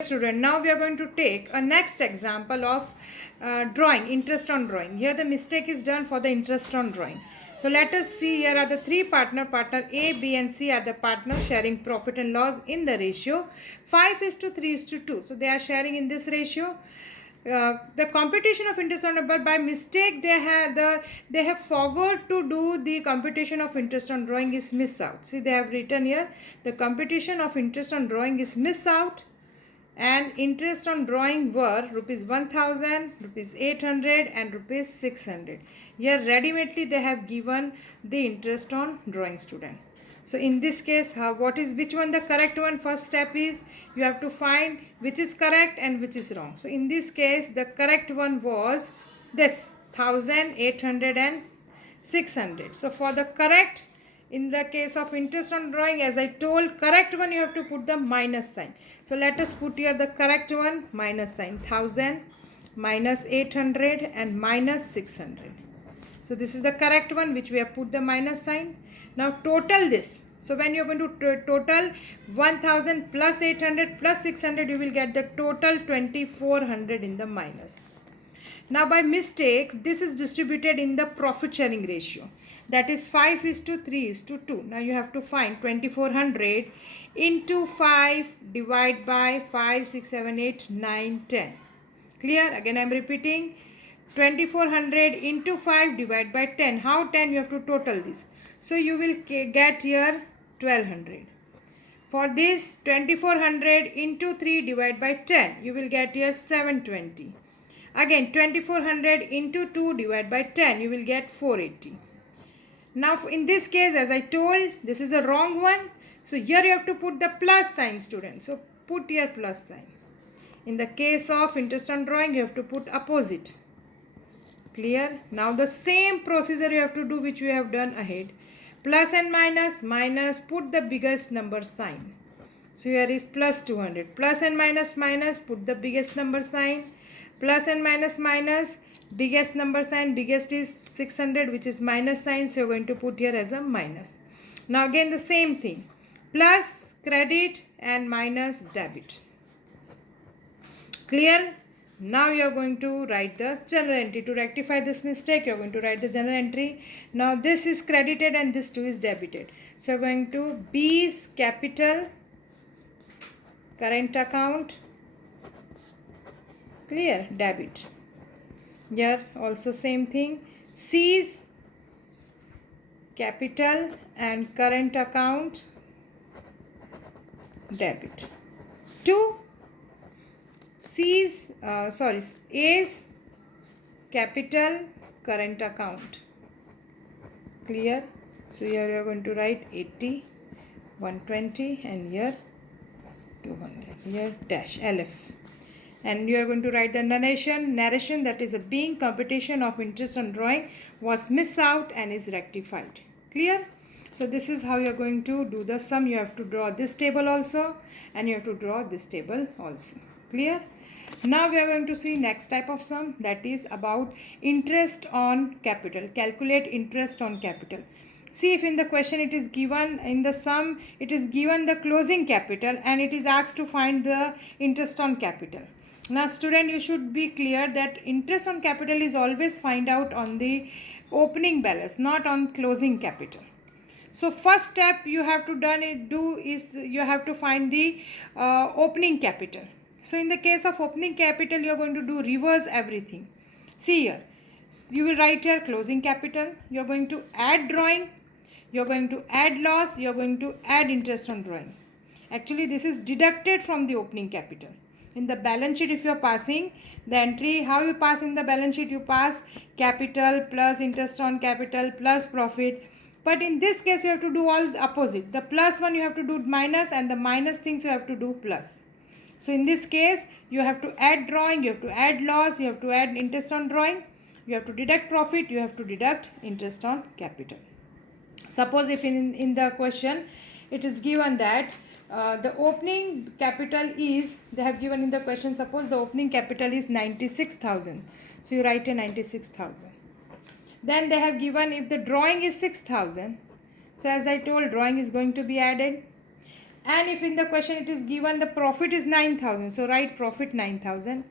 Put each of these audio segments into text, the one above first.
Student, now we are going to take a next example of drawing, interest on drawing. Here the mistake is done for the interest on drawing. So let us see, here are the three partner A, B and C are the partners sharing profit and loss in the ratio 5:3:2. So they are sharing in this ratio. The computation of interest on, but by mistake they have forgot to do the computation of interest on drawing is miss out. See, they have written here the computation of interest on drawing is miss out, and interest on drawing were rupees 1000, rupees 800 and rupees 600. Here ready-madely they have given the interest on drawing, student. So in this case, which one the correct one? First step is you have to find which is correct and which is wrong. So in this case, the correct one was this 1000, 800 and 600. So for the correct, in the case of interest on drawing, as I told, correct one you have to put the minus sign. So let us put here the correct one, minus sign, 1000 minus 800 and minus 600. So this is the correct one which we have put the minus sign. Now total this. So when you are going to total 1000 plus 800 plus 600, you will get the total 2400 in the minus. Now by mistake, this is distributed in the profit sharing ratio. That is 5:3:2. Now you have to find 2400 into 5 divide by 5, 6, 7, 8, 9, 10. Clear? Again I am repeating. 2400 into 5 divide by 10. How 10? You have to total this. So you will get here 1200. For this 2400 into 3 divide by 10. You will get here 720. Again 2400 into 2 divide by 10. You will get 480. Now in this case, as I told, this is a wrong one. So here you have to put the plus sign, students. So put here plus sign. In the case of interest on drawing, you have to put opposite. Clear? Now the same procedure you have to do which we have done ahead. Plus and minus, minus, put the biggest number sign. So here is plus 200. Plus and minus, minus, put the biggest number sign. Plus and minus, minus, biggest number sign, biggest is 600 which is minus sign. So you are going to put here as a minus. Now again the same thing. Plus, credit and minus, debit. Clear? Now you are going to write the journal entry. To rectify this mistake, you are going to write the journal entry. Now this is credited and this too is debited. So you are going to B's capital, current account, clear, debit. Here also same thing. C's capital and current account, debit. To A's capital, current account. Clear? So here you are going to write 80, 120 and here 200. Here dash LF. And you are going to write the narration that is a being computation of interest on drawing was missed out and is rectified. Clear? So this is how you are going to do the sum. You have to draw this table also and you have to draw this table also. Clear? Now we are going to see next type of sum, that is about interest on capital. Calculate interest on capital. See, if in the question it is given, in the sum it is given the closing capital and it is asked to find the interest on capital. Now student, you should be clear that interest on capital is always find out on the opening balance, not on closing capital. So first step you have to do is you have to find the opening capital. So in the case of opening capital, you are going to do reverse everything. See here, you will write here closing capital, you are going to add drawing, you are going to add loss, you are going to add interest on drawing. Actually this is deducted from the opening capital. In the balance sheet, if you are passing the entry, how you pass in the balance sheet? You pass capital plus interest on capital plus profit. But in this case, you have to do all the opposite. The plus one you have to do minus and the minus things you have to do plus. So in this case, you have to add drawing, you have to add loss, you have to add interest on drawing, you have to deduct profit, you have to deduct interest on capital. Suppose if in the question it is given that the opening capital is, they have given in the question, suppose the opening capital is 96,000. So you write a 96,000. Then they have given if the drawing is 6,000. So as I told, drawing is going to be added. And if in the question it is given the profit is 9,000, so write profit 9,000,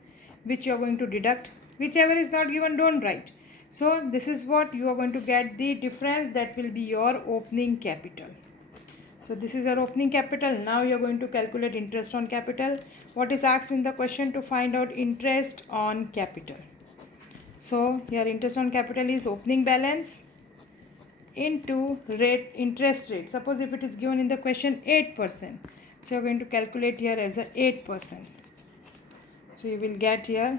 which you are going to deduct. Whichever is not given, don't write. So this is what you are going to get the difference, that will be your opening capital. So this is your opening capital. Now you are going to calculate interest on capital. What is asked in the question? To find out interest on capital. So your interest on capital is opening balance into rate, interest rate. Suppose if it is given in the question 8%, so you are going to calculate here as a 8%. So you will get here.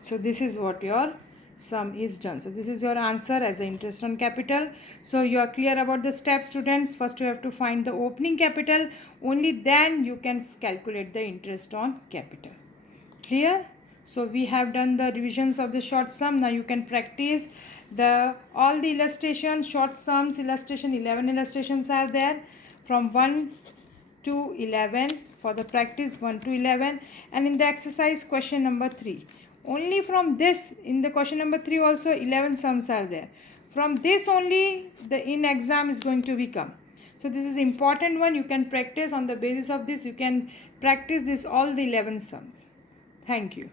So this is what your sum is done. So this is your answer as a interest on capital. So you are clear about the steps, students. First you have to find the opening capital, only then you can calculate the interest on capital. Clear? So we have done the revisions of the short sum. Now you can practice all the illustrations, short sums illustration. 11 illustrations are there from 1 to 11 for the practice, 1 to 11. And in the exercise question number 3, only from this, in the question number 3 also 11 sums are there. From this only the in exam is going to become. So this is important one. You can practice on the basis of this. You can practice this all the 11 sums. Thank you.